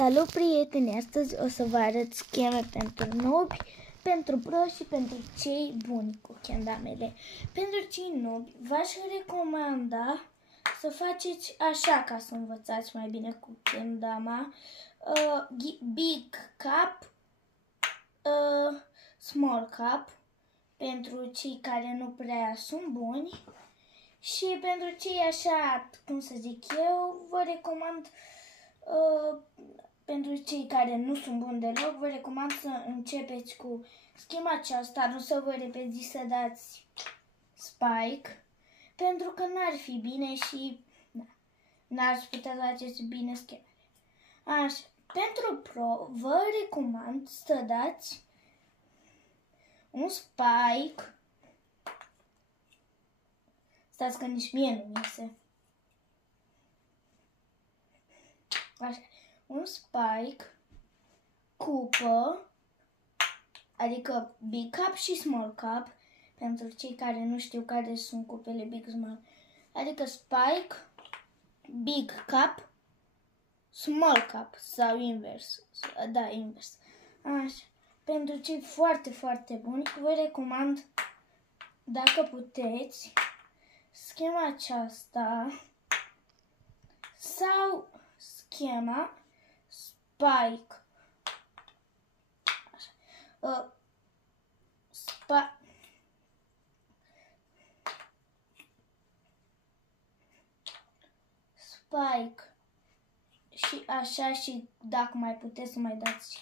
Salut, prieteni! Astăzi o să vă arăt scheme pentru nobi, pentru pro și pentru cei buni cu kendamele. Pentru cei nobi, v-aș recomanda să faceți așa ca să învățați mai bine cu kendama. Big cap, small cap, pentru cei care nu prea sunt buni. Și pentru cei așa, cum să zic eu, vă recomand, pentru cei care nu sunt buni deloc, vă recomand să începeți cu schema aceasta, nu să vă repezi să dați spike, pentru că n-ar fi bine și n-ar putea să faceți bine schemele. Așa, pentru pro, vă recomand să dați un spike. Stați că nici mie nu iese. Așa. Un spike, cupă, adică big cap și small cap, pentru cei care nu știu care sunt cupele big, small, adică spike, big cap, small cap sau invers. Da, invers. Așa. Pentru cei foarte, foarte buni, vă recomand, dacă puteți, schema aceasta sau schema spike. Așa. Spike și așa, și dacă mai puteți să mai dați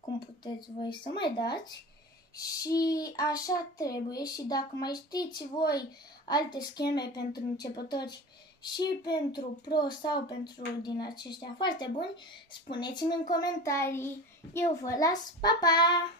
cum puteți voi să mai dați. Și așa trebuie. Și dacă mai știți voi alte scheme pentru începători și pentru pro sau pentru din aceștia foarte buni, spuneți-mi în comentarii. Eu vă las, pa, pa!